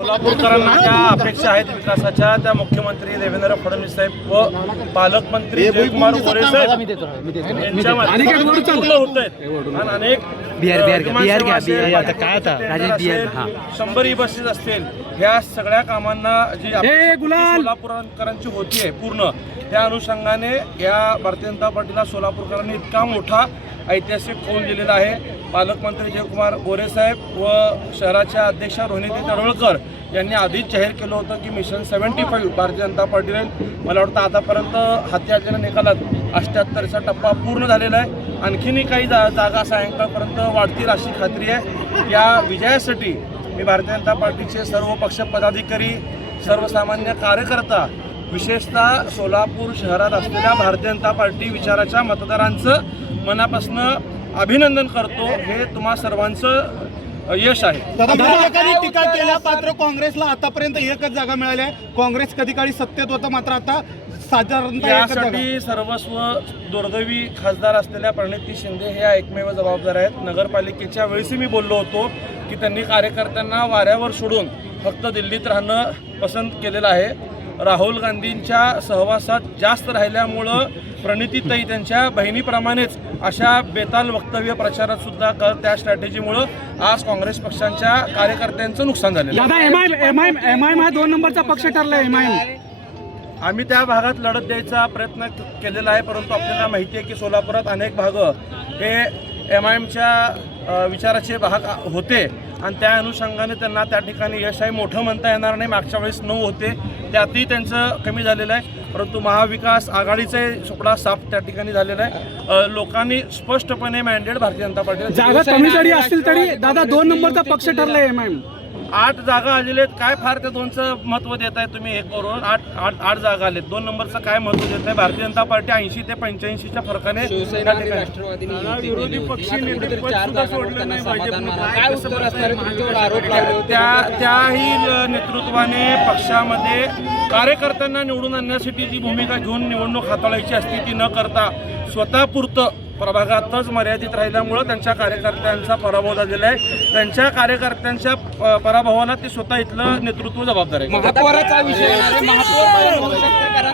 सोलापूरकरांना ज्या अपेक्षा आहेत विकासाच्या त्या मुख्यमंत्री देवेंद्र फडणवीस साहेब व पालकमंत्री जयकुमार गोरे साहेब यांच्या माध्यमातून पूर्ण होत आहेत आणि अनेक बिहार- बिहार घ्या, बिहार घ्या, असेल, बिहार. आता काय आता? टेंडर राजेश बिहार, असेल, हा. शंभरी बसेस असतील ह्या सगळ्या कामांना जी अपेक्षा गुलाल! सोलापूरकरांची होती आहे पूर्ण त्या अनुषंगाने या भारतीय जनता पार्टीला सोलापूरकरांनी इतका मोठा ऐतिहासिक कौल दिलेला आहे. पालकमंत्री जयकुमार गोरेसाहेब व शहराच्या अध्यक्षा रोहिणी तडवळकर यांनी आधीच जाहीर केलं होतं की mission seventy five Bharatiya Janata पार्टीने मला वाटतं आतापर्यंत हाती आलेल्या निकालात अष्ट्याहत्तरचा टप्पा पूर्ण झालेला आहे. आणखीनही काही जा जागा सायंकाळपर्यंत वाढतील अशी खात्री आहे. या विजयासाठी मी भारतीय जनता पार्टीचे सर्व पक्ष पदाधिकारी सर्वसामान्य कार्यकर्ता विशेषतः सोलापूर शहरात असलेल्या भारतीय जनता पार्टी विचाराच्या मतदारांचं मनापासून अभिनंदन करतो. हे तुम्हा सर्वांचं यश आहे. टीका केल्या मात्र काँग्रेसला आतापर्यंत एकच जागा मिळाल्या काँग्रेस कधी काळी सत्तेत होतं मात्र आता. यासाठी सर्वस्व दुर्दैवी खासदार असलेल्या प्रणिती शिंदे हे एकमेव जबाबदार आहेत. नगरपालिकेच्या वेळेसही मी बोललो होतो की त्यांनी कार्यकर्त्यांना वाऱ्यावर सोडून फक्त दिल्लीत राहणं पसंत केलेलं आहे. राहुल गांधींच्या सहवासात जास्त राहिल्यामुळं प्रणितीताई त्यांच्या बहिणीप्रमाणेच अशा बेताल वक्तव्य प्रचारात सुद्धा कर त्या स्ट्रॅटेजीमुळं आज काँग्रेस पक्षांच्या कार्यकर्त्यांचं नुकसान झालेलं आहे. दादा M I M I M I हा दोन नंबरचा पक्ष ठरला एम आय आम्ही त्या भागात लढत द्यायचा प्रयत्न केलेला आहे परंतु आपल्याला माहिती आहे की सोलापुरात अनेक भागं हे एम आय एमच्या विचाराचे भाग होते. आणि त्या अनुषंगाने त्यांना त्या ठिकाणी यश आहे मोठं म्हणता येणार नाही. मागच्या वेळेस नऊ होते त्यातही त्यांचं कमी झालेलं आहे. परंतु महाविकास आघाडीचे सुपडा साफ त्या ठिकाणी झालेला आहे. लोकांनी स्पष्टपणे मॅन्डेट भारतीय जनता पार्टीला जागा कमी जरी असतील तरी दादा दोन नंबरचा पक्ष ठरला एम आय आठ जागा आलेले आहेत. काय फार त्या दोनचं महत्त्व देत आहे तुम्ही हे करून आठ आठ आठ जागा आलेत. दोन नंबरचं काय महत्त्व देत आहे भारतीय जनता पार्टी ऐंशी ते पंच्याऐंशीच्या फरकाने विरोधी पक्ष नेते पद सुद्धा सोडलं नाही भाजपनं. काय कसं बसलंय? त्या त्याही नेतृत्वाने पक्षामध्ये कार्यकर्त्यांना निवडून आणण्यासाठी जी भूमिका घेऊन निवडणूक हाताळायची असते ती न करता स्वतःपुरतं प्रभागातच मर्यादित राहिल्यामुळं त्यांच्या कार्यकर्त्यांचा पराभव झालेला आहे. त्यांच्या कार्यकर्त्यांच्या पराभवाला ते स्वतः इथलं नेतृत्व जबाबदार आहे. महापौराचा विषय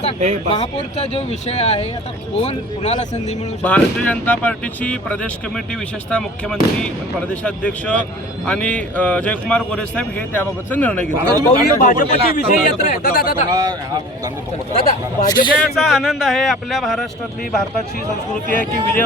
आता महापौरचा जो विषय आहे आता कोण कुणाला संधी मिळू शकते? भारतीय जनता पार्टीची प्रदेश कमिटी विशेषतः मुख्यमंत्री प्रदेशाध्यक्ष आणि जयकुमार गोरे साहेब हे त्याबाबतचा निर्णय घेतला भाजपची विजय यात्रा आहे. दादा दादा दादा. विजयाचा आनंद आहे आपल्या महाराष्ट्रातली भारताची संस्कृती आहे की विजय